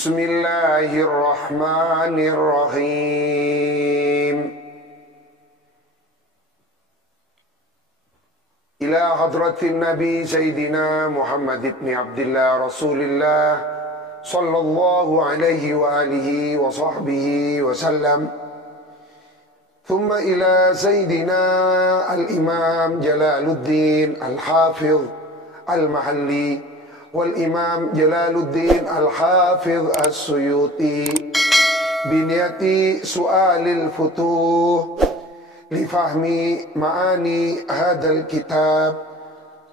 Bismillahirrahmanirrahim. Ila hadratin Nabi Sayyidina Muhammad ibn Abdullah Rasulillah sallallahu alaihi wa alihi wa sahbihi wa sallam. Thumma ila Sayyidina al-Imam Jalaluddin al-Hafidh al-Mahalli والإمام جلال الدين الحافظ السيوطي بنية سؤال الفتوح لفهم معاني هذا الكتاب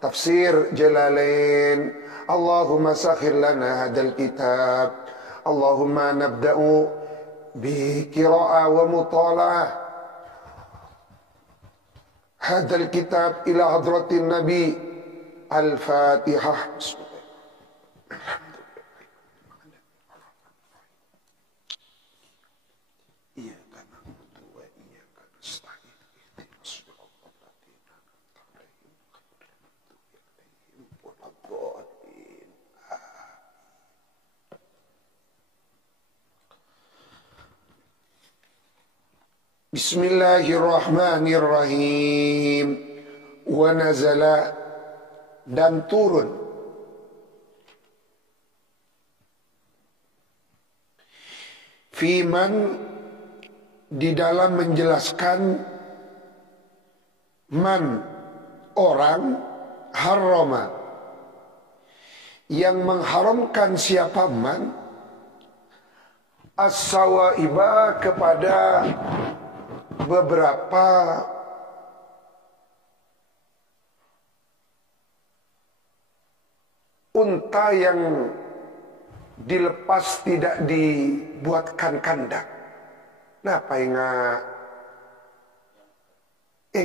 تفسير جلالين. اللهم سخر لنا هذا الكتاب. اللهم نبدأ بقراءة ومطالعة هذا الكتاب إلى حضرة النبي. الفاتحة. Bismillahirrahmanirrahim. Wa nazala, dan turun, fiman, di dalam menjelaskan, man, orang, harrama, yang mengharamkan siapa man, as-sawaiba, kepada beberapa unta yang dilepas tidak dibuatkan kandang. Napa yang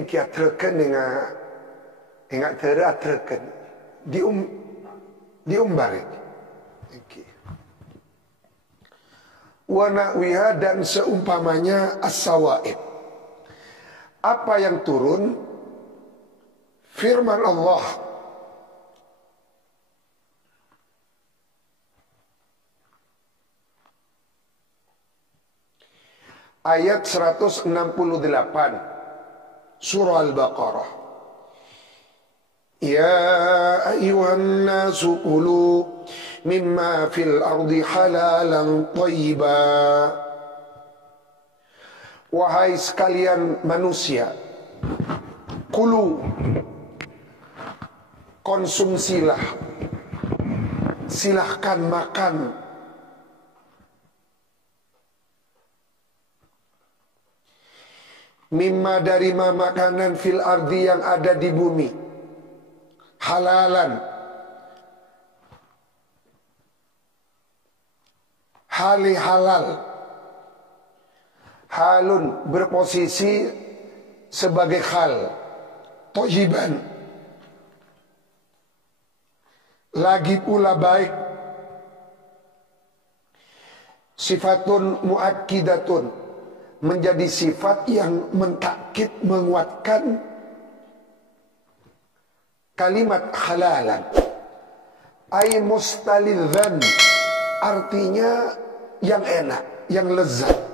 kia terken ingat terken diumbar. Wa na'wiha, dan seumpamanya as-sawaib. Apa yang turun? Firman Allah, ayat 168 surah Al-Baqarah. Ya ayyuhan nasu kulu mimma fil ardi halalan thayyiba. Wahai sekalian manusia, kulu, konsumsilah, silahkan makan mimma, dari makanan, fil ardi, yang ada di bumi, halalan, halal. Halun berposisi sebagai hal, thayyiban, lagi pula baik. Sifatun muakkidatun, menjadi sifat yang mentakkid, menguatkan kalimat halalan. Ay mustalidzan, artinya yang enak, yang lezat.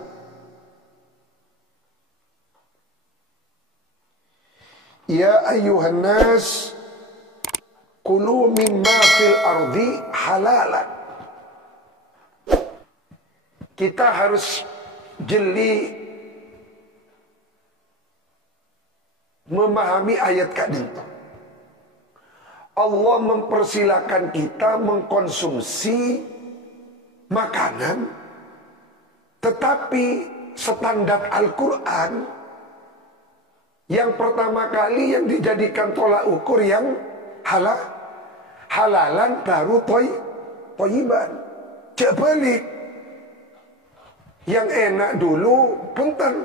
Ya ayyuhan nas kulu mimma fil ardi halalan. Kita harus jeli memahami ayat kadinto. Allah mempersilakan kita mengkonsumsi makanan, tetapi standar Al-Quran yang pertama kali yang dijadikan tolak ukur yang halalan, baru thayyiban. Cek balik, yang enak dulu punten,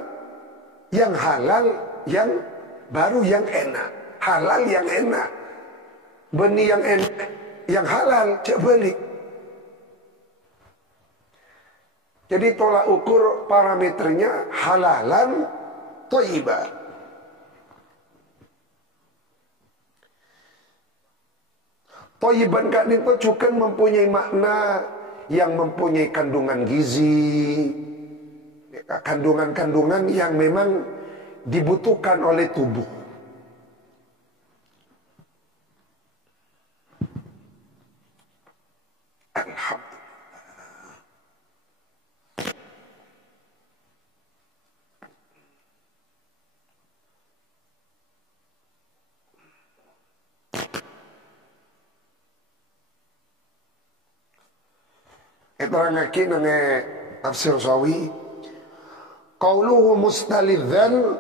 yang halal, yang baru yang enak, halal yang enak, benih yang enak, yang halal, cek balik. Jadi tolak ukur parameternya halalan thayyiban. Thayyiban kak itu juga mempunyai makna yang mempunyai kandungan gizi, kandungan-kandungan yang memang dibutuhkan oleh tubuh. Terangake nang tafsir Sawi, qauluhu mustalidzan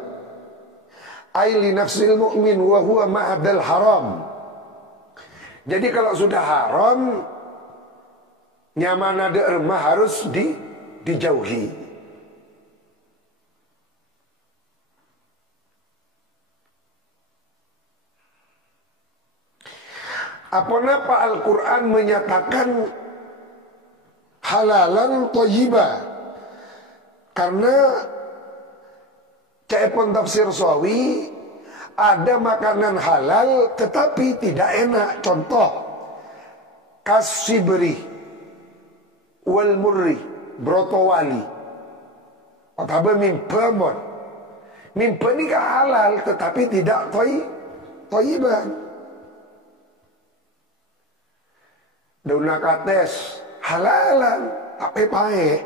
ay li nafsil mu'min wa huwa ma'adal haram. Jadi kalau sudah haram, nyaman ada remah harus dijauhi. Apa napa Al-Quran menyatakan halalan thayyibah? Karena cepon tafsir Sawi ada makanan halal tetapi tidak enak. Contoh kasibri wal murri, brotowali atau mimpemon. Mimpen ini halal tetapi tidak thayyibah. Daun nakates halalan tapi baik.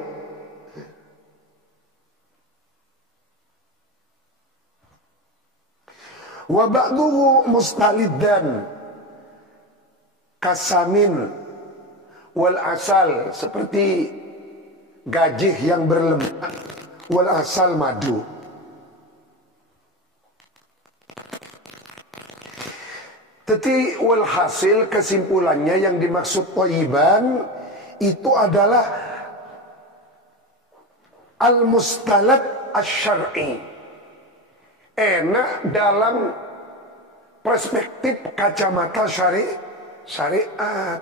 Wa ba'duhu mustaliddan kasamin wal asal, seperti gajih yang berlemak, wal asal madu. Tetapi walhasil kesimpulannya yang dimaksud thayyiban itu adalah al-mustalad asy-syar'i. Enak dalam perspektif kacamata syariat.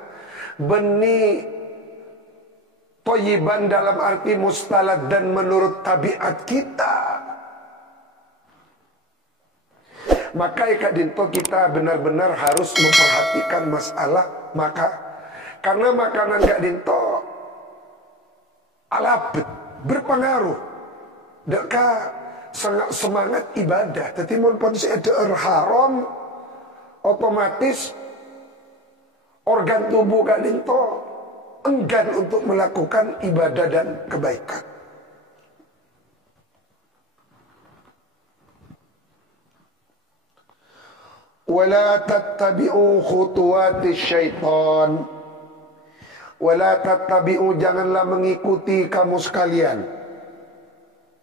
Benih thayyiban dalam arti mustalad dan menurut tabiat kita. Maka ikadinto kita benar-benar harus memperhatikan masalah karena makanan gak dinto alabet berpengaruh deka sangat semangat ibadah. Tapi mun pun ada haram, otomatis organ tubuh gak dinto enggan untuk melakukan ibadah dan kebaikan. Wala tattabi'u khutuwati syaitan. Wala tattabi'u, janganlah mengikuti kamu sekalian.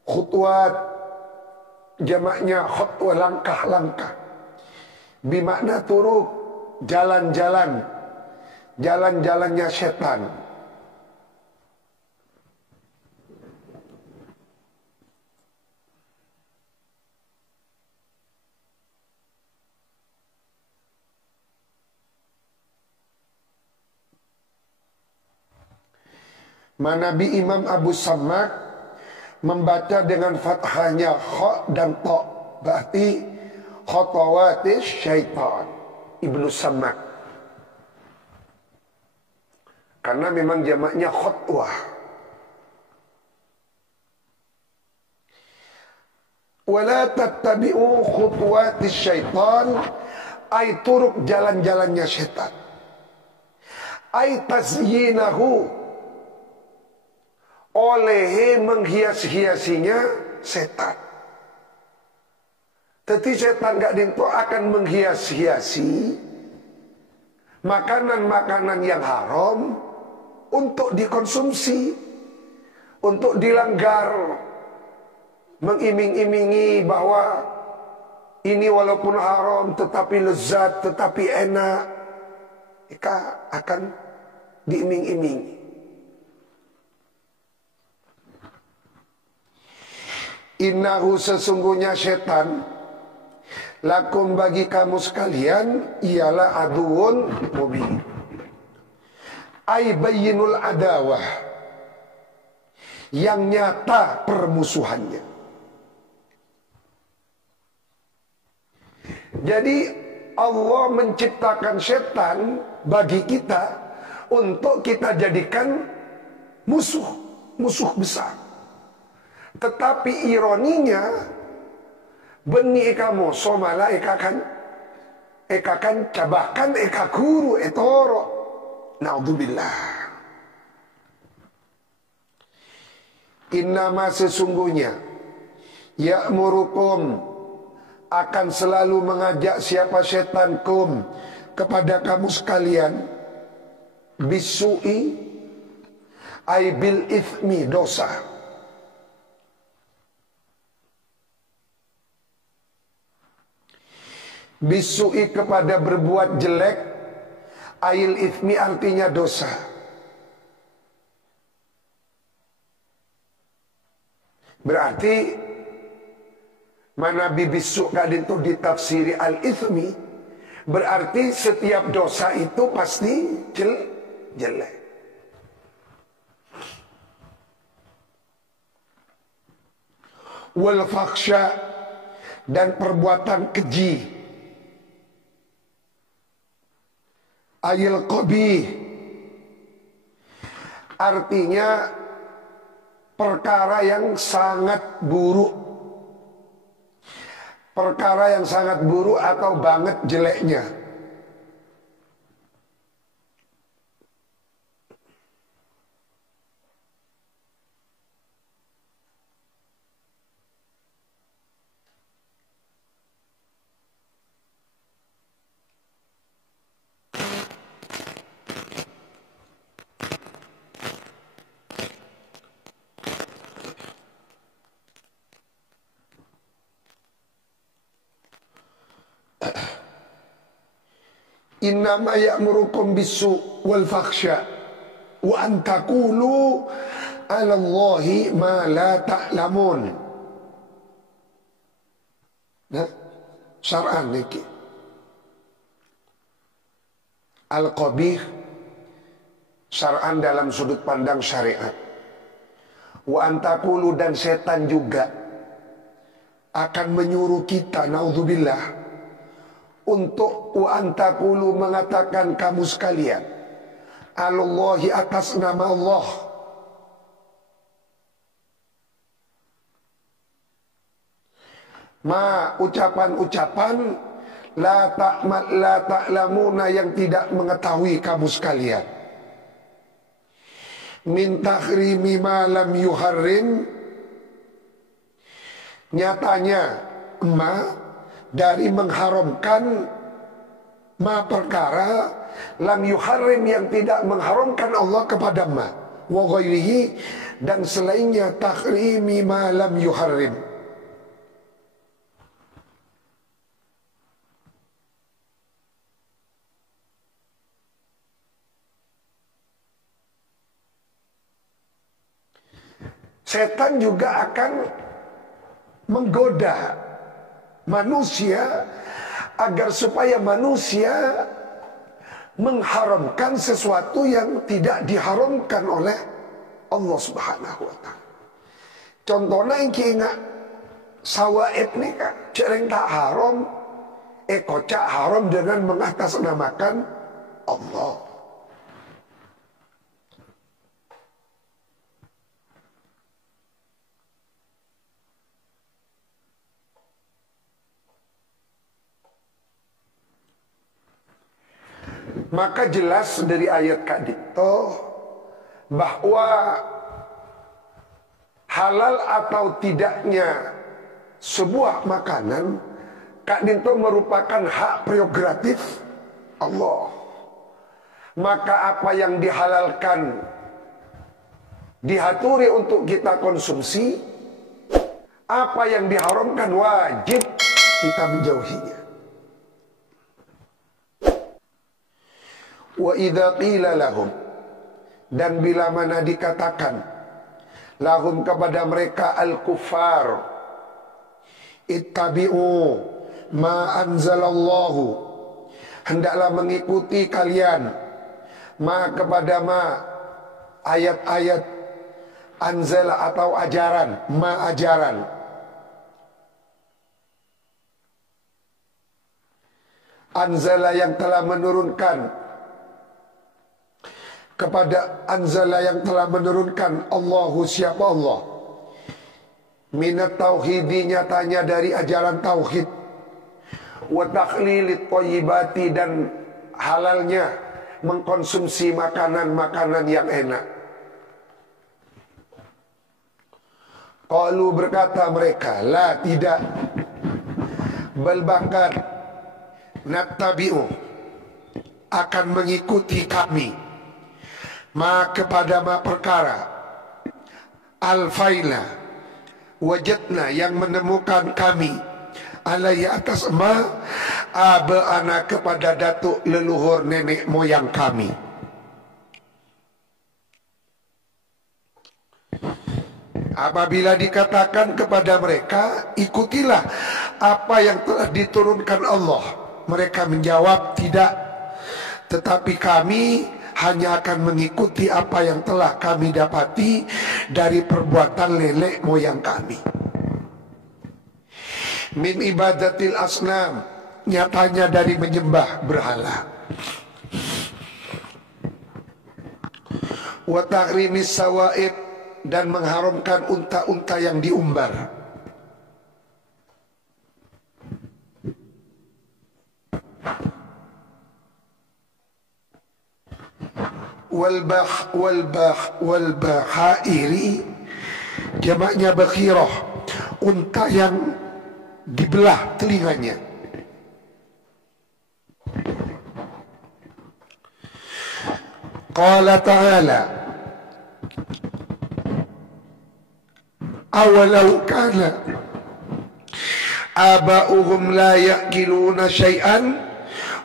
Khutuwat jamaknya khutwa, langkah-langkah. Bimakna turuk, jalan-jalan. Jalan-jalannya setan. Manabi Imam Abu Sammak membaca dengan fathahnya kha dan ta, berarti khutuwatis syaitan. Ibnu Sammak, karena memang jamaknya khutwah. Wala tattabi'u khutuwatis syaitan, ay turuk jalan-jalannya syaitan. Ay tazyinahu, oleh menghias-hiasinya setan. Tetapi setan gak dinto akan menghias-hiasi makanan-makanan yang haram untuk dikonsumsi, untuk dilanggar, mengiming-imingi bahwa ini walaupun haram tetapi lezat, tetapi enak, maka akan diiming-imingi. Innahu, sesungguhnya setan, lakum, bagi kamu sekalian, ialah aduun mubin. Ay bayyinul adawah, yang nyata permusuhannya. Jadi Allah menciptakan setan bagi kita untuk kita jadikan musuh besar. Tetapi ironinya, beni eka moso malah eka kan cabakan eka guru etoro. Naudzubillah. Innama sesungguhnya ya'murukum akan selalu mengajak siapa setan kum kepada kamu sekalian bisu'i ay bil ithmi dosa. Bisu'i kepada berbuat jelek, ail ithmi artinya dosa. Berarti mana bibisu kadin itu ditafsiri al-ithmi, berarti setiap dosa itu pasti jelek. Wal fakhsya, dan perbuatan keji, ayil qabih, artinya perkara yang sangat buruk. Perkara yang sangat buruk atau banget jeleknya. Innama ya'murukum bisu wal fakhsya wa an taqulu 'ala Allahi ma la ta'lamun. Nah, syar'an niki. Al-qabih syar'an dalam sudut pandang syariat. Wa an taqulu, dan setan juga akan menyuruh kita, naudzubillah, untuk wa antakulu, mengatakan kamu sekalian, Allahi, atas nama Allah, ma ucapan-ucapan la ta'lamuna, yang tidak mengetahui kamu sekalian, min tahrimi ma lam yuharrim, nyatanya ma dari mengharamkan ma perkara lam yuharrim, yang tidak mengharamkan Allah kepada ma, wa ghairihi, dan selainnya, tahrimi ma lam yuharrim. Setan juga akan menggoda manusia agar supaya manusia mengharamkan sesuatu yang tidak diharamkan oleh Allah Subhanahu wa taala. Contohnya yang ingat sawaib nih kan, cereng tak haram, kocak haram dengan mengatasnamakan Allah. Maka jelas dari ayat Kak Dito bahwa halal atau tidaknya sebuah makanan, Kak Dito merupakan hak prerogatif Allah. Maka apa yang dihalalkan dihaturi untuk kita konsumsi, apa yang diharamkan wajib kita menjauhinya. Wa idza qila lahum, dan bila mana dikatakan lahum kepada mereka al-kuffar, ittabi'u ma anzalallahu, hendaklah mengikuti kalian ma kepada ma, ayat-ayat anzala atau ajaran, ma ajaran, anzala yang telah menurunkan kepada anzala yang telah menurunkan Allahu siapa Allah. Minat tauhidi nyatanya dari ajaran tauhid. Wa takhlilit thayyibati dan halalnya mengkonsumsi makanan-makanan yang enak. Qalu berkata mereka, la tidak, bal bahkan nattabi'u akan mengikuti kami ma kepada ma perkara alfaina wajadna yang menemukan kami alai atas ma abaana kepada datuk leluhur nenek moyang kami. Apabila dikatakan kepada mereka, ikutilah apa yang telah diturunkan Allah, mereka menjawab tidak, tetapi kami hanya akan mengikuti apa yang telah kami dapati dari perbuatan nenek moyang kami. Min ibadatil asnam, nyatanya dari menyembah berhala. Wa tahrimis sawaib, dan mengharamkan unta-unta yang diumbar. Walbahairi, jamaknya bakhirah, unta yang dibelah telinganya. Qala ta'ala, awalau kana aba'uhum la ya'kiluna syai'an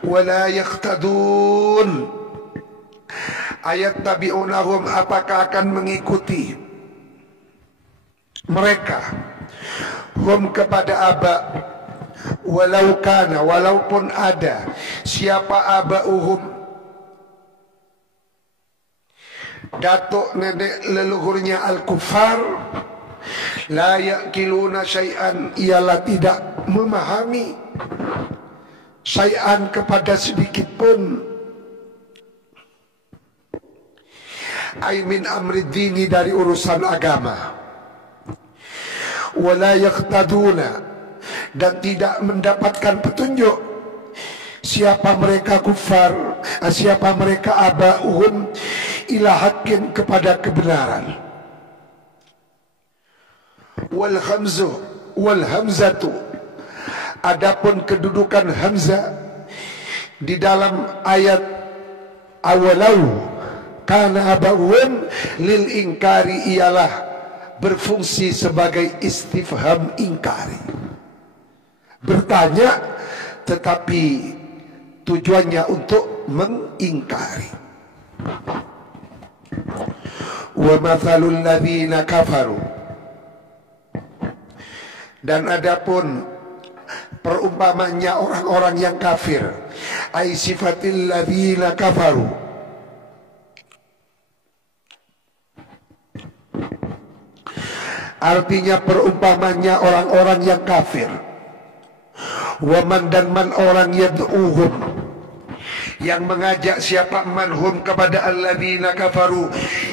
wa la yaqtadun. Ayat tabi'unahum, apakah akan mengikuti mereka hum kepada aba, walau kana, walaupun ada siapa aba'uhum, datuk nenek leluhurnya al-kufar, la ya'kiluna syai'an, ialah tidak memahami syai'an kepada sedikit pun, ay min amri dini, dari urusan agama. Wala yaqtaduna, dan tidak mendapatkan petunjuk siapa mereka kufar, siapa mereka aba'uhum, ila haqqin, kepada kebenaran. Wal hamzatu, adapun kedudukan hamzah di dalam ayat awalau kana abawun lil ingkari, ialah berfungsi sebagai istifham ingkari, bertanya tetapi tujuannya untuk mengingkari. Wa mathalul ladzina kafaru, dan adapun perumpamannya orang-orang yang kafir, ai sifatil ladzina kafaru, artinya perumpamannya orang-orang yang kafir. Waman, dan man orang yad'uhum, yang mengajak siapa manhum kepada alladzina kafaru,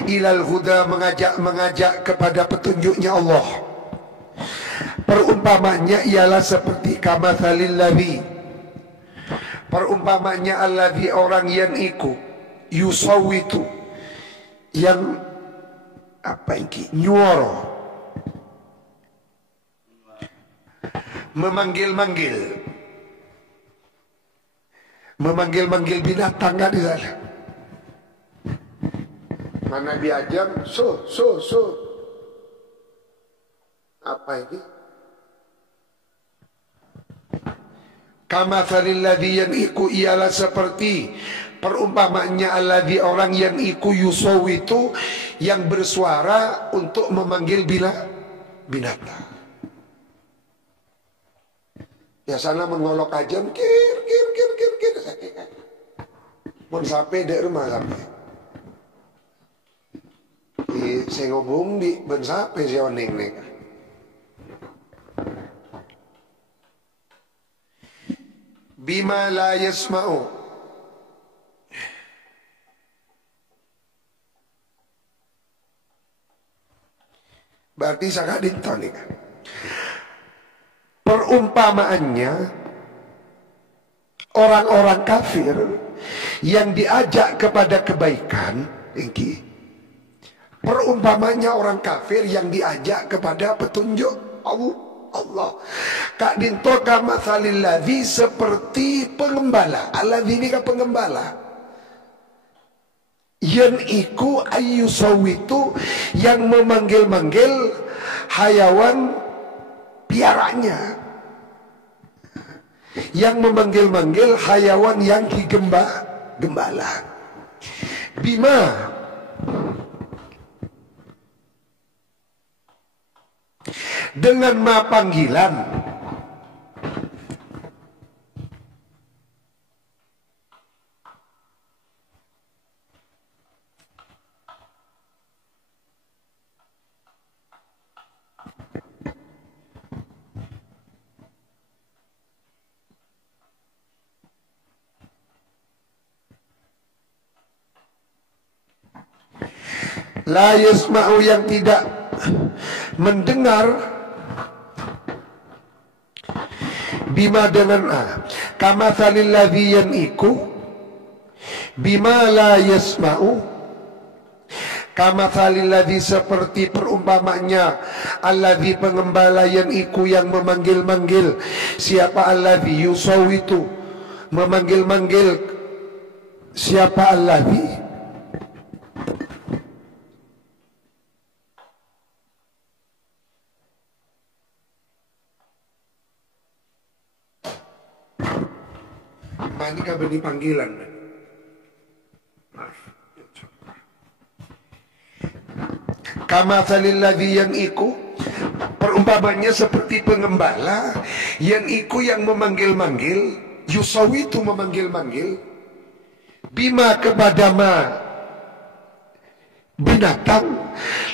ilal huda, mengajak kepada petunjuknya Allah. Perumpamanya ialah seperti kamathalil ladzi, perumpamanya alladzi, orang yang iku yusawitu, yang apa ini, nyuara, memanggil binatang, kan di sana. Mana diajak so apa ini? Kamathalil ladzi, yang iku ialah seperti perumpamaannya alladzi, orang yang iku yusawitu, yang bersuara untuk memanggil binatang. Ya sana mengolok aja, kir. Mun sampai di rumah sampai. Saya ngobong di ben sampai si oning nih. Bima la yasma'u, Berarti sangat dintoni kan. Perumpamaannya orang-orang kafir yang diajak kepada kebaikan, ini perumpamanya orang kafir yang diajak kepada petunjuk Allah. Kak dinto kama salilladzi, seperti pengembala. Alladzi ini kan pengembala. Yen iku ayyusawitu, yang memanggil-manggil hayawan piaranya, yang memanggil-manggil hayawan yang digembala. Bima, dengan ma panggilan, la yasma'u, yang tidak mendengar, bima dengan kama salilladzi, yang iku bima la yasma'u, kama salilladzi, seperti perumpamanya alladzi, pengembala, yang iku, yang memanggil-manggil. Siapa alladzi? Yusawitu, memanggil-manggil. Siapa alladzi? Ini kan benih panggilan. Maaf. Kama salilladzi, yang iku, perumpamanya seperti pengembala, yang iku, yang memanggil-manggil, yusawitu, memanggil-manggil, bima, kepada ma binatang,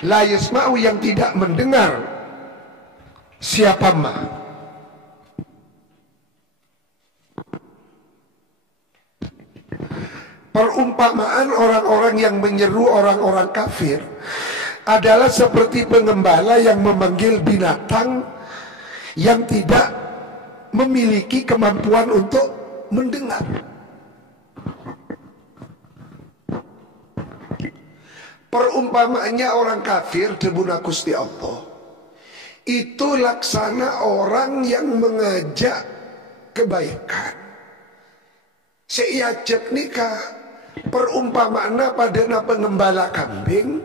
la yasma'u, yang tidak mendengar. Siapa ma? Perumpamaan orang-orang yang menyeru orang-orang kafir adalah seperti pengembala yang memanggil binatang yang tidak memiliki kemampuan untuk mendengar. Perumpamaannya orang kafir debuna Gusti Allah itu laksana orang yang mengajak kebaikan. Seijak nikah perumpamaannya pada pengembala kambing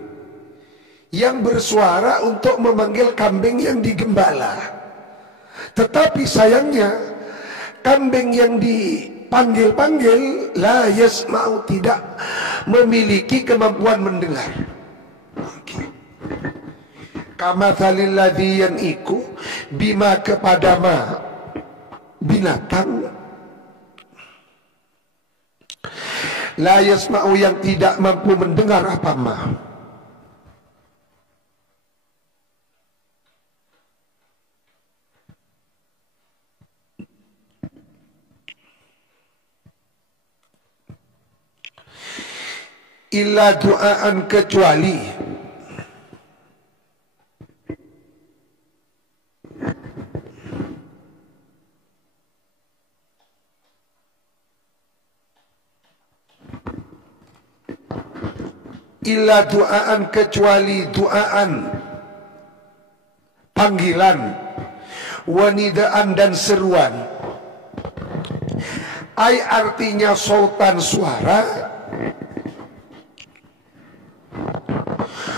yang bersuara untuk memanggil kambing yang digembala. Tetapi sayangnya kambing yang dipanggil-panggil la yasma'u, tidak memiliki kemampuan mendengar. Kama salilladzi, yang iku, bima, kepada ma binatang, la yasma'u, yang tidak mampu mendengar apa ma. Illa du'aan, kecuali illa du'aan, kecuali du'aan, panggilan, wanidaan, dan seruan. Ai, artinya sultan, suara,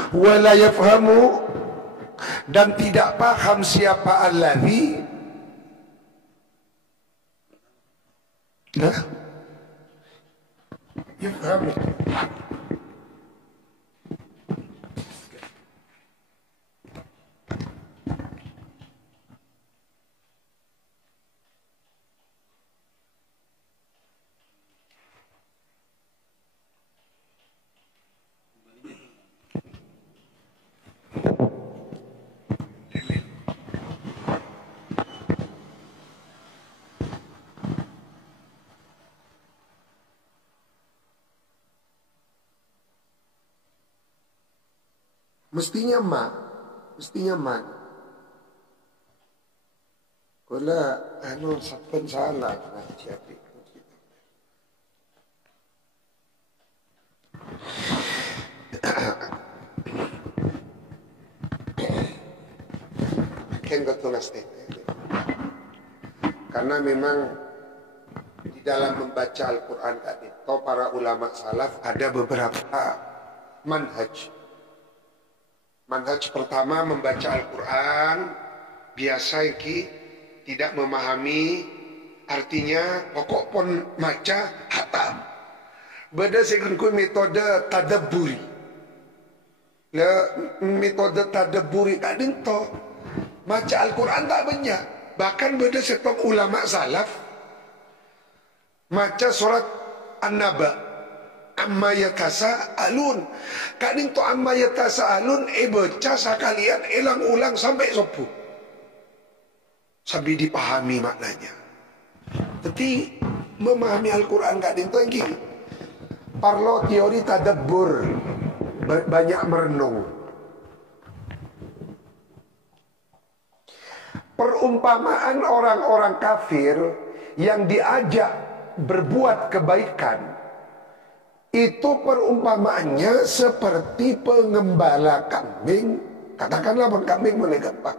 wala yafhamu, dan tidak paham siapa alladzi. Nah, yafhamu, mestinya ma. mesti nyaman. Kula saben salah ngaji api. Ken tulis karena memang di dalam membaca Al-Quran tadi, para ulama salaf ada beberapa manhaj. Manhaj pertama membaca Al-Quran biasa iki tidak memahami artinya, pokok pun maca hatam. Beda sekaligus metode tadabburi. Metode tadabburi kadang to maca Al-Quran tak banyak. Bahkan beda setong ulama salaf maca surat An-Naba, amma yatasaalun. Kadang to amma yatasaalun baca sekalian elang-ulang sampai subuh, sampai dipahami maknanya. Tapi memahami Al-Quran kadang to yang parlo teori tadabbur, banyak merenung. Perumpamaan orang-orang kafir yang diajak berbuat kebaikan, itu perumpamaannya seperti pengembala kambing. Katakanlah kambing melegepak,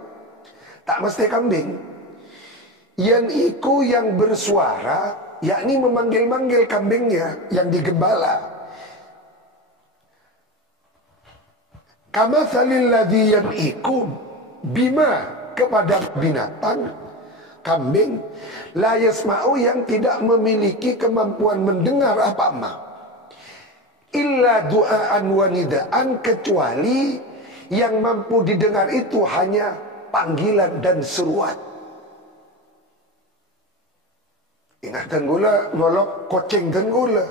tak mesti kambing. Yang iku yang bersuara, yakni memanggil-manggil kambingnya yang digembala. Kama salil ladzi yan'ikum bima, kepada binatang kambing, la yasma'u yang tidak memiliki kemampuan mendengar apa-apa, illa du'aan wa nidaan, kecuali yang mampu didengar itu hanya panggilan dan seruan. Ingatan gula ngolok koceng dan gula.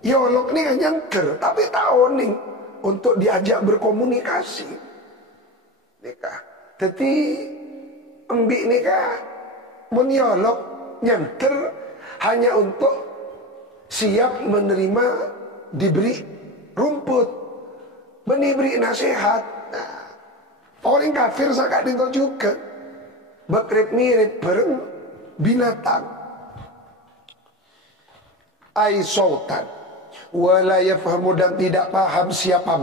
Ya olok ni kan nyangker, tapi tahu nih untuk diajak berkomunikasi. Nikah. Jadi embik nikah menyolok nyangker hanya untuk siap menerima diberi rumput, diberi nasihat. Nah, orang kafir sakit itu juga mirip bareng binatang. Ai sautan wala yafhamu, dan tidak paham siapa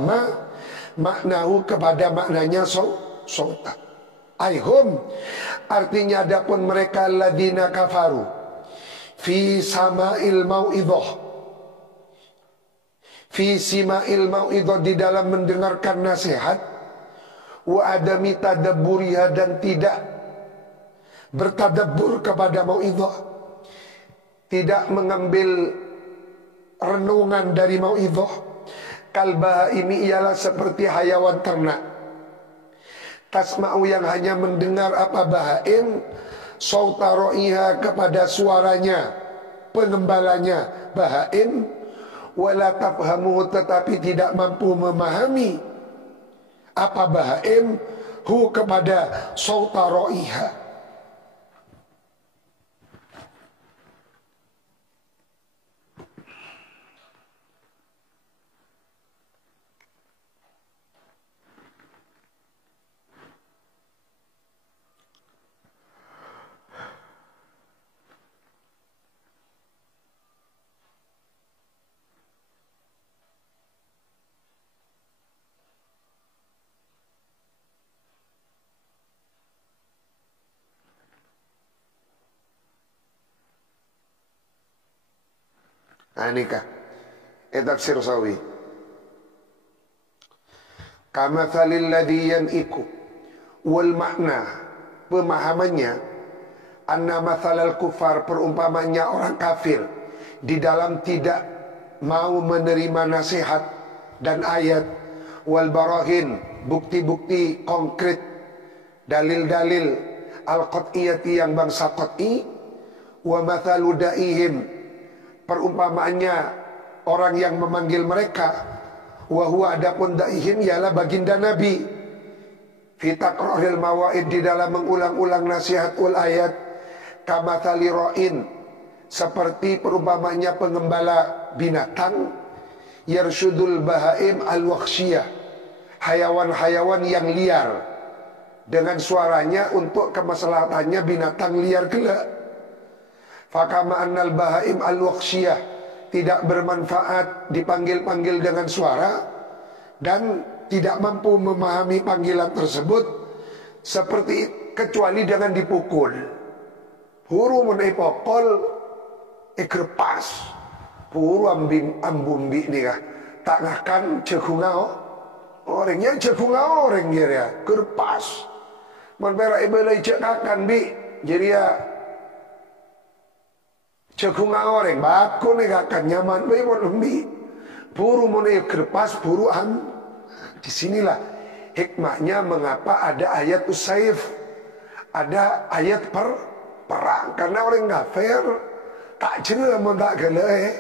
maknahu kepada maknanya sautan. Aihum artinya adapun mereka ladina kafaru fi sama'il mau'idhah, fi sima'il mau'idhah, di dalam mendengarkan nasihat, wa adami tadabburiha, dan tidak bertadabbur kepada mau'idhah, tidak mengambil renungan dari mau'idhah. Kalbah ini ialah seperti hayawan ternak, tasma'u yang hanya mendengar apa bahaim, sauta ro'iha kepada suaranya pengembalanya bahaim, wala tafhamu tetapi tidak mampu memahami apa bahaim hu kepada sauta ro'iha. Nikah tafsir sawi kama thalil ladhi yan'iku, wal makna pemahamannya, anna mathalal kufar, perumpamanya orang kafir di dalam tidak mau menerima nasihat dan ayat, wal barahin bukti-bukti konkret, dalil-dalil al-qat'iyati yang bangsa qat'i, wa mathalu da'ihim perumpamaannya orang yang memanggil mereka, wa huwa adapun da'ihim ialah baginda Nabi, fi taqra'il mawaid di dalam mengulang-ulang nasihat wal ayat, kamathali ra'in seperti perumpamanya pengembala binatang, yarsyudul bahaim al-waqsyiyah, hayawan-hayawan yang liar dengan suaranya untuk kemaslahatannya binatang liar gelak. Fakama annal bahaim al-waqsiyah, tidak bermanfaat dipanggil-panggil dengan suara dan tidak mampu memahami panggilan tersebut seperti kecuali dengan dipukul. Puru menai pokol ikerpas. Puru ambumbi ni kah tak ngakan cekungau orangnya cekungau orang dia ya kerpas. Menpera ibelai cekakan bi jadi ya cekungau orang baku ni kakan nyaman bi bi. Puru menai kerpas puru disinilah hikmahnya mengapa ada ayat usaif, ada ayat perang, karena orang kafir tak cerita tak gelai.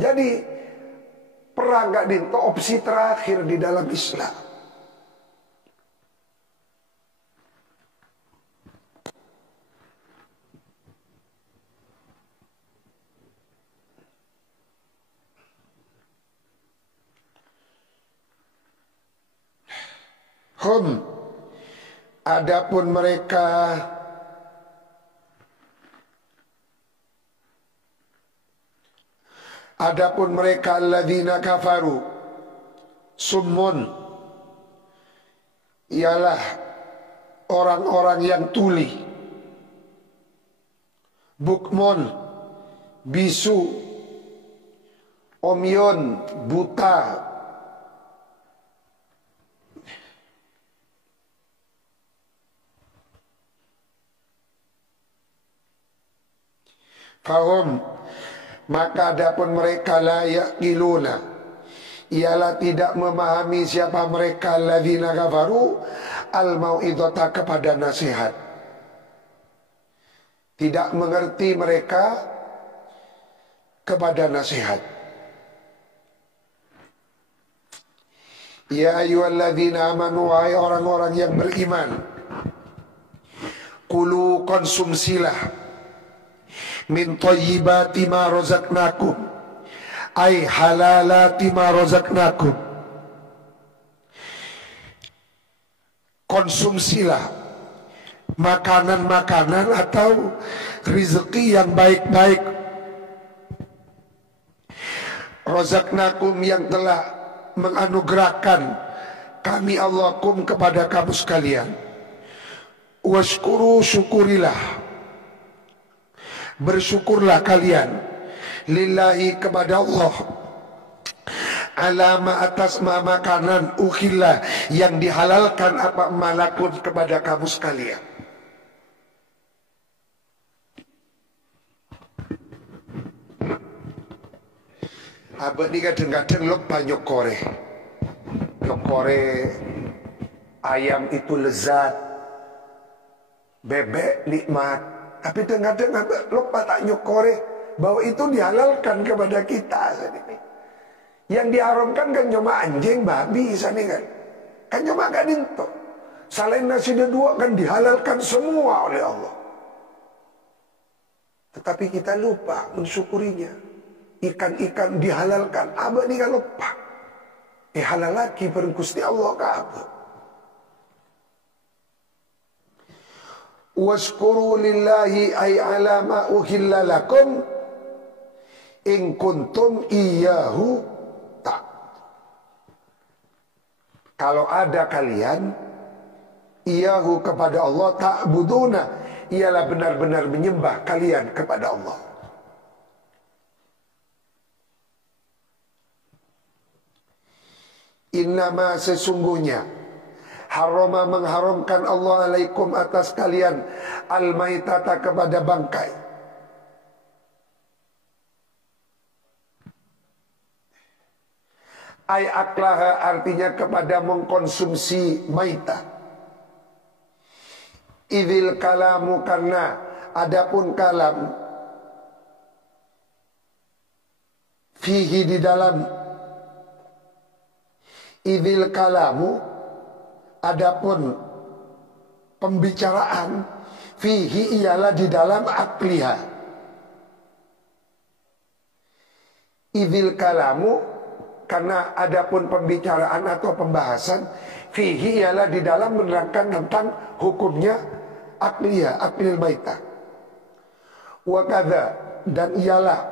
Jadi perang gak itu opsi terakhir di dalam Islam. Adapun mereka alladzina kafaru summun, ialah orang-orang yang tuli, bukmun bisu, omyon buta, fahum, maka adapun mereka la yaqiluna, ialah tidak memahami siapa mereka alladzina kafaru al-mau'idhata, kepada nasihat. Tidak mengerti mereka kepada nasihat. Ya ayyuhalladzina amanu, wahai orang-orang yang beriman, kulu, konsumsilah, min thayyibati ma razaqnakum, ay halalati ma razaqnakum. Konsumsilah makanan-makanan atau rezeki yang baik-baik, razaqnakum, yang telah menganugerahkan kami Allah kum, kepada kamu sekalian. Washkuru, syukurilah, bersyukurlah kalian, lillahi, kepada Allah, alama, atas makanan, ukhillah, yang dihalalkan apa malakun, kepada kamu sekalian. Abad ni kadang-kadang lupa nyokore ayam itu lezat, bebek nikmat. Tapi kadang-kadang lupa tak nyokore bahwa itu dihalalkan kepada kita. Yang diharamkan kan cuma anjing, babi, kan cuma kan itu. Selain nasi dua kan dihalalkan semua oleh Allah. Tetapi kita lupa mensyukurinya. Ikan-ikan dihalalkan, abah ni kan lupa. Halal lagi bergusti Allah ke abah. Washkuru lillahi ay ala ma uhilla lakum in kuntum iyyahu ta'. Kalau ada kalian iyyahu, kepada Allah, ta'buduna, ialah benar-benar menyembah kalian kepada Allah. Innama, sesungguhnya, harama, mengharamkan Allah alaikum, atas kalian, al-maitata, kepada bangkai. Ay aklaha, artinya kepada mengkonsumsi maita. Idil kalamu, karena adapun kalam, fihi, di dalam, idil kalamu, adapun pembicaraan, fihi, ialah di dalam akliha. Idil kalamu, Karena adapun pembicaraan atau pembahasan fihi ialah di dalam menerangkan tentang hukumnya akliyah, aklil maitah. Wa kadza, dan ialah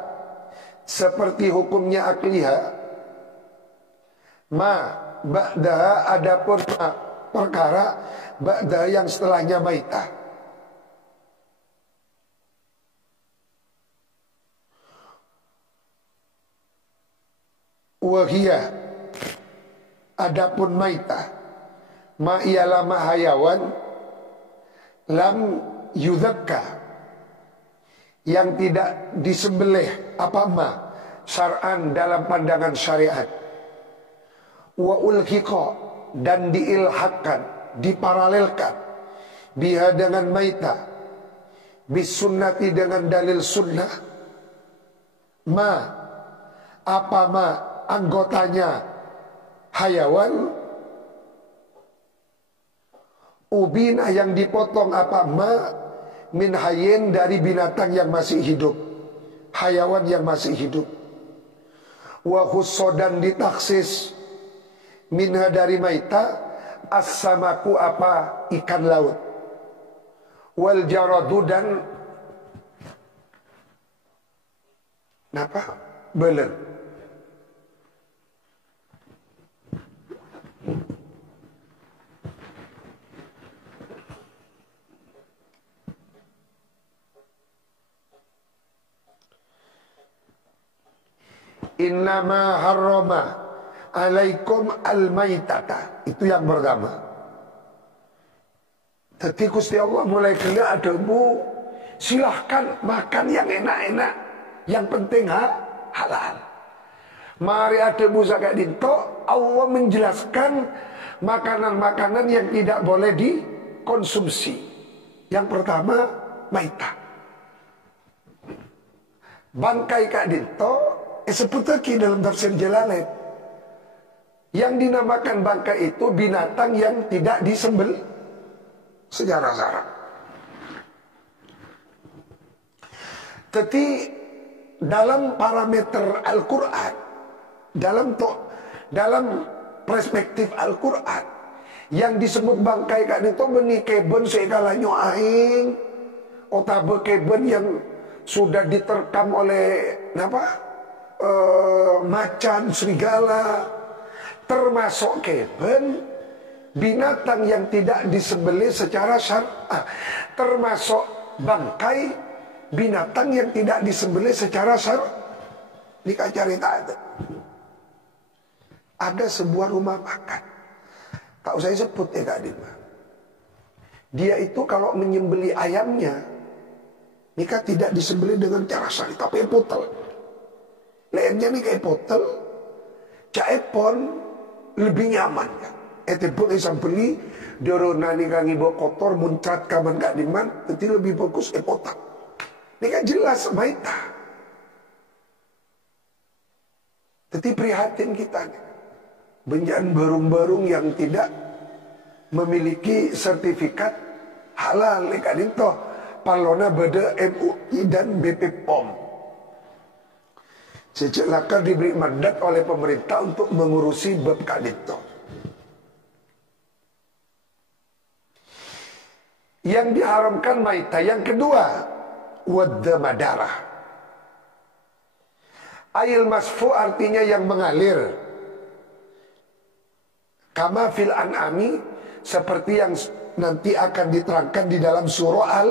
seperti hukumnya akliyah ma ba'da, adapun perkara ba'da yang setelahnya maitah. Wahia, adapun maitah ma ialah ma hayawan lam yudhakka, yang tidak disembelih apa ma syar'an dalam pandangan syariat. Wa ulhiqa, dan diilhakkan, diparalelkan biha dengan maitah, bis sunnati dengan dalil sunnah, ma apa ma anggotanya hayawan, ubina yang dipotong apa ma min hayin dari binatang yang masih hidup, hayawan yang masih hidup. Wa khussodan ditaksis minha dari maita as-samaku apa ikan laut, wal jaradu dan apa beler. Innama harrama alaikum al-maitata, itu yang pertama. Jadi Gusti Allah mulai kena adamu, silahkan makan yang enak-enak, yang penting halal. Mari adamu zakat dinto, Allah menjelaskan makanan-makanan yang tidak boleh dikonsumsi. Yang pertama maitah, bangkai kak dinto sebut lagi dalam tafsir Jalalain. Yang dinamakan bangkai itu binatang yang tidak disembelih secara syarak. Jadi dalam parameter Al-Quran, dalam perspektif Al-Quran, yang disebut bangkai kan itu menikeben segalanyo aing, otabe keben yang sudah diterkam oleh macan, serigala, termasuk keben binatang yang tidak disembelih secara syar'ah, termasuk bangkai binatang yang tidak disembelih secara syar'ah. Ini kan cerita ada sebuah rumah makan, tak usah sebut ya Kak Dima. Dia itu kalau menyembelih ayamnya, nikah tidak disembelih dengan cara syar'i, tapi putel. Lainnya nih kayak potel, caepon lebih nyaman kan. Etepun yang beli doronani kang ibu kotor muncrat kaman Kak Diman, jadi lebih bagus potak. Ini kan jelas maitah. Jadi prihatin kita nih, benjaan barung-barung yang tidak memiliki sertifikat halal nih Kak Dinto, palona beda MUI dan BP POM. Sejak lakar diberi mandat oleh pemerintah untuk mengurusi bab kadito. Yang diharamkan maitah. Yang kedua, wadda darah. Ail masfu artinya yang mengalir. Kama fil an'ami, seperti yang nanti akan diterangkan di dalam surah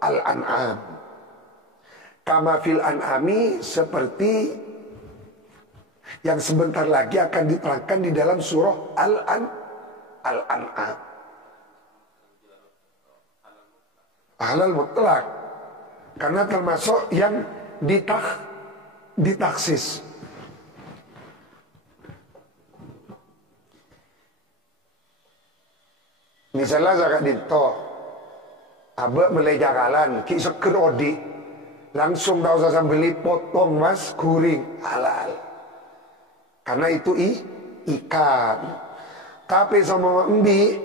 Al-An'am. Kama fil an'ami, seperti yang sebentar lagi akan diterangkan di dalam surah Al-An'am. Halal mutlak, karena termasuk yang ditaksis. Misalnya zakat dinto, abah melejakalan, ki seker odi, langsung tak usah beli, potong mas, guring, halal. Karena itu ikan. Tapi sama embi,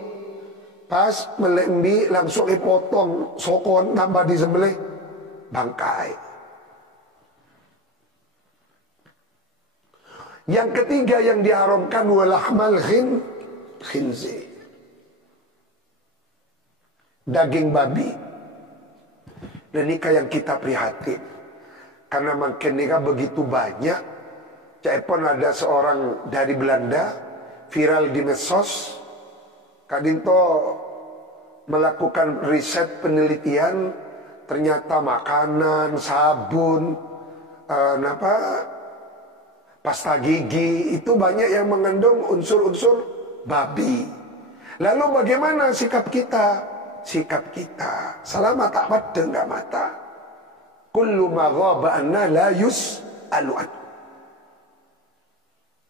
pas melek embi langsung potong, sokon, tambah disembelih, bangkai. Yang ketiga yang diharamkan walahmal khinzir, daging babi. Dan nikah yang kita prihatin, karena makin nikah begitu banyak. Pun ada seorang dari Belanda viral di medsos. Kadinto melakukan riset penelitian, ternyata makanan, sabun, pasta gigi itu banyak yang mengandung unsur-unsur babi. Lalu bagaimana sikap kita? Sikap kita selama tak pada enggak mata. Kullu ma ghaba anna la yus'alu an.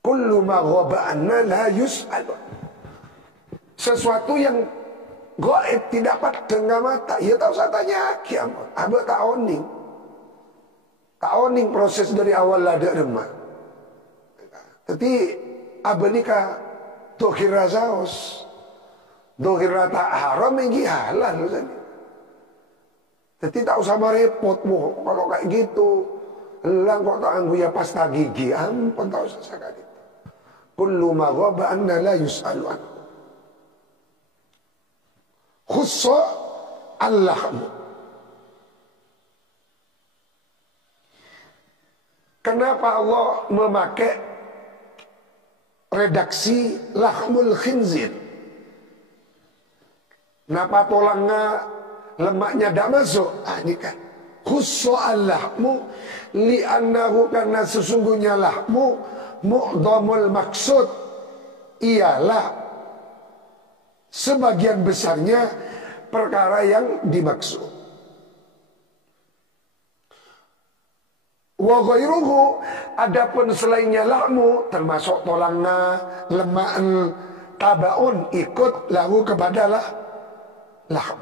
Kullu ma ghaba anna la yus'alu an. Sesuatu yang gaib tidak pada enggak mata, ya tak usah tanya kiamat. Abah tak oning. Tak oning proses dari awal lada remah. Tapi abah nikah tuh kira saus. Dohira tak haram ini halal. Jadi tak usah merepot kalau kayak gitu. Elang kok tak anggu ya pasta gigi. Ampun tak usah sekali. Kullu ma ghaba anna la yus'alu an. Khussa al-lahmu. Kenapa Allah memakai redaksi lahmul khinzir? Kenapa tulangnya lemaknya tidak masuk? Ini kan khusu'al lahmu li'annahu, karena sesungguhnya lahmu mu'dhamul maksud, ialah sebagian besarnya perkara yang dimaksud. Wa ghairuhu, adapun selainnya lahmu termasuk tulangnya, lemak, tabaun ikut lahu kepada lahm.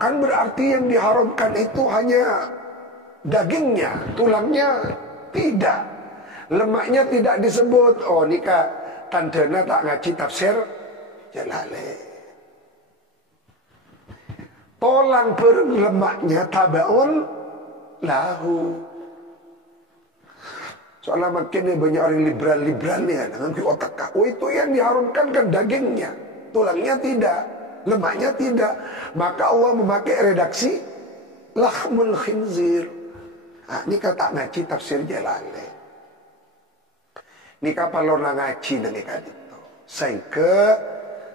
Kan berarti yang diharamkan itu hanya dagingnya, tulangnya tidak, lemaknya tidak disebut. Oh nikah tandana tak ngaji tafsir Jalalain. Tulang berlemaknya tabaun lahu. Soalnya makin banyak orang liberal-liberal nih, dengan otak kau itu yang diharamkan kan dagingnya, tulangnya tidak, lemaknya tidak. Maka Allah memakai redaksi lahmul khinzir. Nah, ini kata ngaji tafsir Jalalain. Ini kapal orang ngaji dengan itu. Sehingga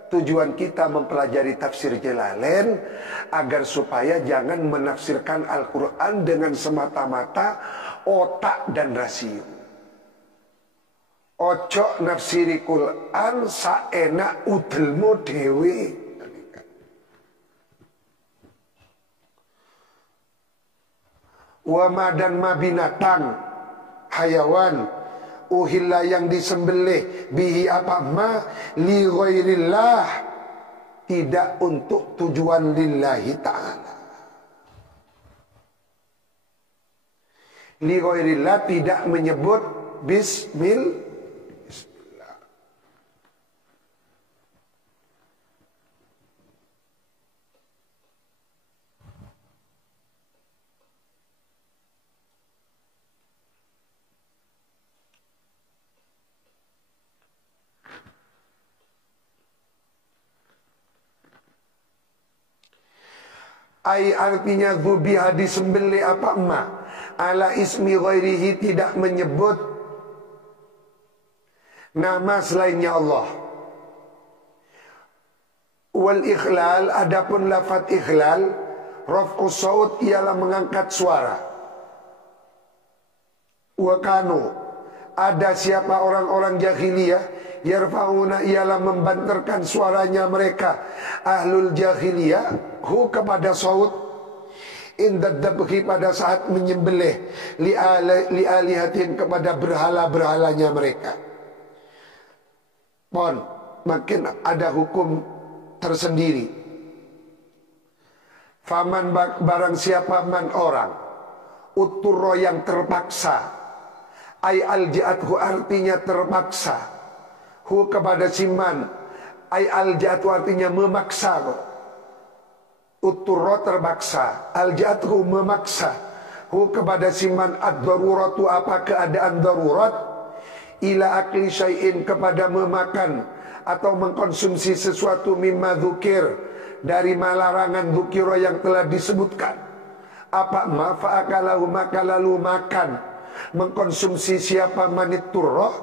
tujuan kita mempelajari tafsir Jalalain agar supaya jangan menafsirkan Al-Quran dengan semata-mata otak dan rasio. Ojo nafsiri Quran saenak udelmu dewe. Wama dan ma binatang hayawan uhilla yang disembelih bihi apa ma li ghairillah, tidak untuk tujuan lillahi ta'ala. Li ghairillah tidak menyebut bismillah. Ai artinya zubiha disembelih apa ma ala ismi ghairihi, tidak menyebut nama selainnya Allah. Wal ikhlal, adapun lafaz ikhlal raf'us saut ialah mengangkat suara. Wa kanu, ada siapa orang-orang jahiliyah yarfa'una ialah membanterkan suaranya mereka ahlul jahiliyah hu kepada saut indad dabhi pada saat menyembelih li alihatin kepada berhala-berhalanya mereka. Pon makin ada hukum tersendiri. Faman barang siapa man orang uturro yang terpaksa, ay alja'athu artinya terpaksa, hu kepada siman, ay alja'athu artinya memaksa. Uturro terpaksa, alja'athu memaksa, hu kepada siman ad-daruratu apa keadaan darurat, ila akli syai'in kepada memakan atau mengkonsumsi sesuatu mimma dzukir dari larangan dzukira yang telah disebutkan. Apa ma fa'akalahu maka lalu makan mengkonsumsi siapa manit turrah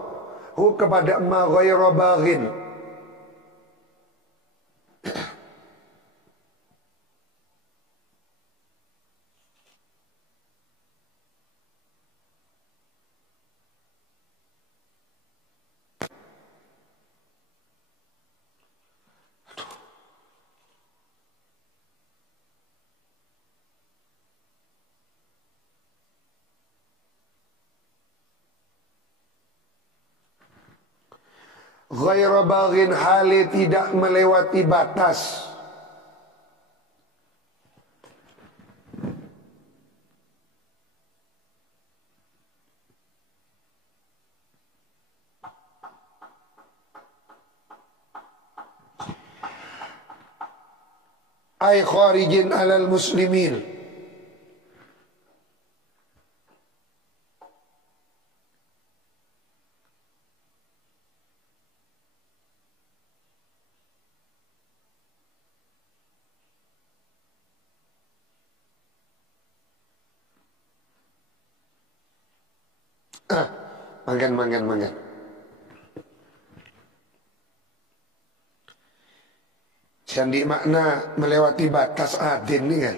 hu kepada ma ghaira baghin. Ghaira baghin hali tidak melewati batas. Ay kharijin alal muslimin. Mangan. Sandi makna melewati batas adin ni kan.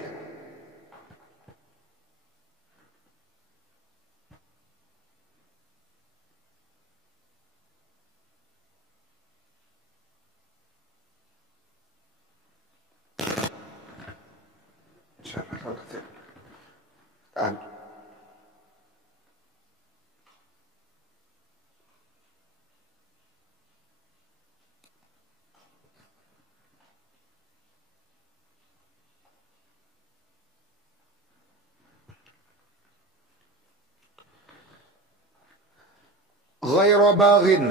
Ghaira baghin.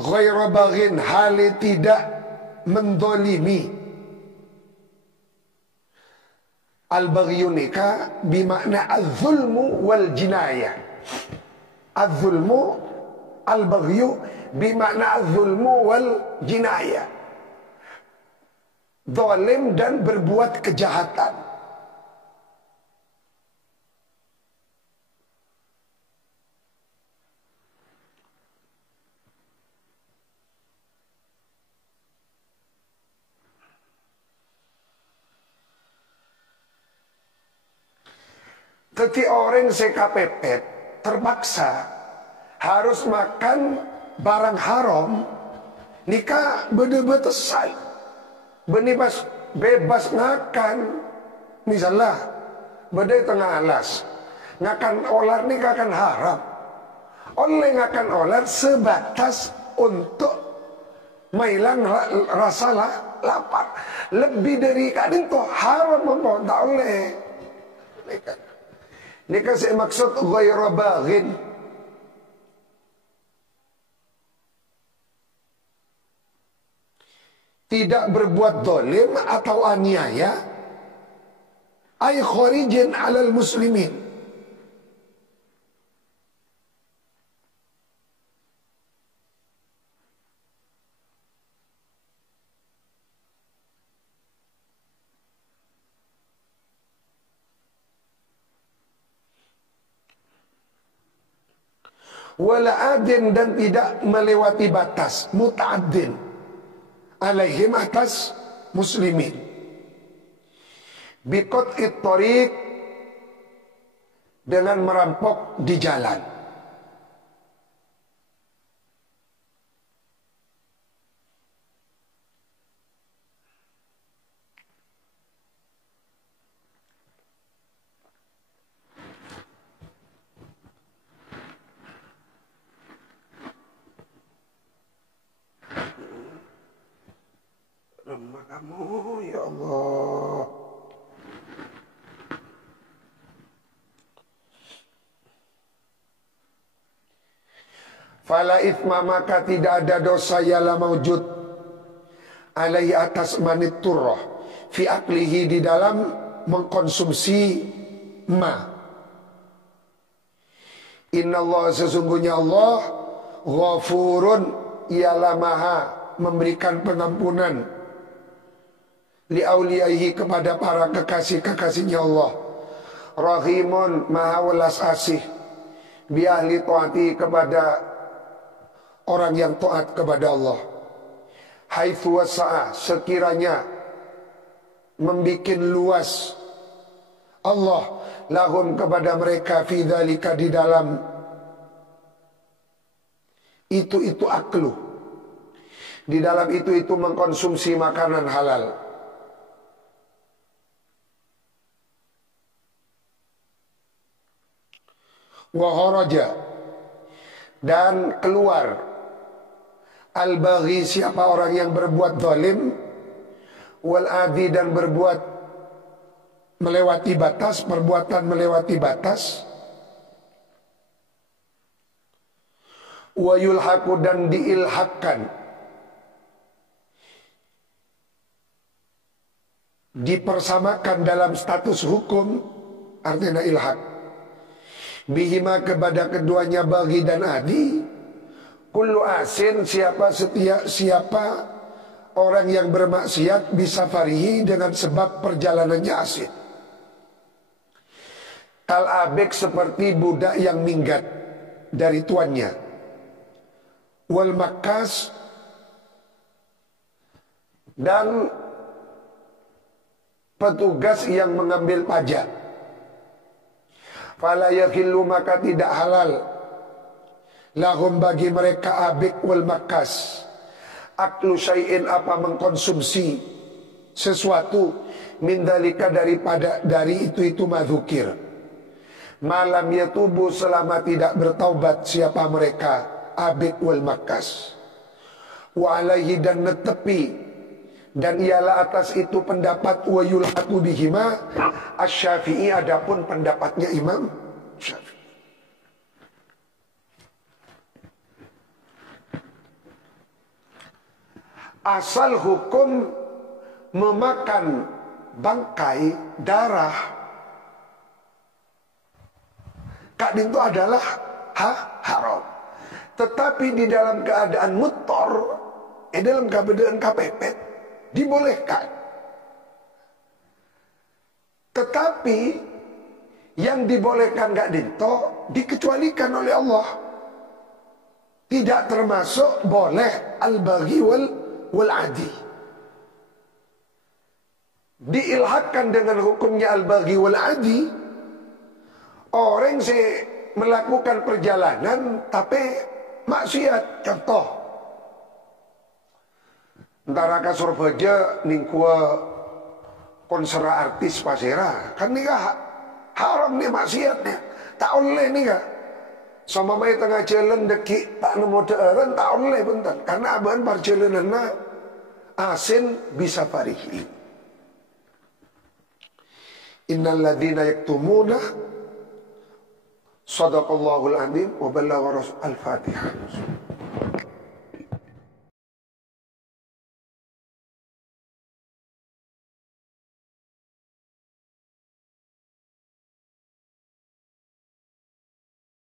Ghaira baghin hali tidak mendolimi. Al-baghyu nikah bimakna az-zulmu wal jinayah. Az-zulmu al-baghyu bimakna az-zulmu wal jinayah. Zalim dan berbuat kejahatan. Ketika orang sekapepet terpaksa harus makan barang haram, nikah bede-betesai, bebas ngakan. Misalnya bede tengah alas ngakan olar nikah kan haram. Oleh ngakan olar sebatas untuk mailang rasa lapar. Lebih dari kadang itu haram apa tak oleh. Ini kasih maksud ghaira baghin. Tidak berbuat zalim atau aniaya. Ay kharijin alal muslimin. Wala adin dan tidak melewati batas, muta'addin alaihim atas muslimin. Biqat'it thariq dengan merampok di jalan. Lemah kamu, ya Allah. Fala ithma, maka tidak ada dosa yala maujud alaihi atas manit turroh fi aklihi, di dalam mengkonsumsi ma. Inna Allah, sesungguhnya Allah ghafurun, ialah maha memberikan pengampunan li auliyaihi, kepada para kekasih-kekasihnya Allah. Rahimun, maha welas asih bi ahli taati, kepada orang yang taat kepada Allah. Haitsu wasa'a, sekiranya membikin luas Allah lahum, kepada mereka, fi dzalika, di dalam itu aklu, di dalam itu mengkonsumsi makanan halal. Wa kharaja, dan keluar al-baghi, siapa orang yang berbuat zalim, wal adi, dan berbuat melewati batas, perbuatan melewati batas, wa yulhaqu, dan diilhakkan, dipersamakan dalam status hukum, artinya ilhaq, bihima, kepada keduanya baghi dan adi, kullu asin, siapa orang yang bermaksiat, bisa farihi, dengan sebab perjalanannya asin. Kal abek, seperti budak yang minggat dari tuannya. Wal makas, dan petugas yang mengambil pajak. Fala yakhillu, maka tidak halal lahum, bagi mereka, abik wal makas, aklu syai'in, apa mengkonsumsi sesuatu, min dalika, dari itu madzukir, malam yatubu, selama tidak bertaubat siapa mereka, abik wal makas. Wa alaihi, dan netepi, dan ialah atas itu pendapat wa yulhaqu bihima asy-Syafi'i, adapun pendapatnya Imam Syafi'i. Asal hukum memakan bangkai, darah, kadin itu adalah haram. Tetapi di dalam keadaan muttor, dalam keadaan kepepet, dibolehkan. Tetapi yang dibolehkan gak dinto, dikecualikan oleh Allah. Tidak termasuk boleh al-baghi wal adi. Diilhakkan dengan hukumnya al-baghi wal adi. Orang melakukan perjalanan tapi maksiat. Contoh, antara ka Surabaya ningkua konser artis pasera, kan nih haram nih maksiatnya, tak oleh nih kak. Sama mai tengah jalan deki tak nemu daerah, tak oleh bentar, karena aban perjalanan asin bisa farihi. Innal ladzina yaktumuna sadaqallahul adzim wa ballagha rasul al-Fatihah.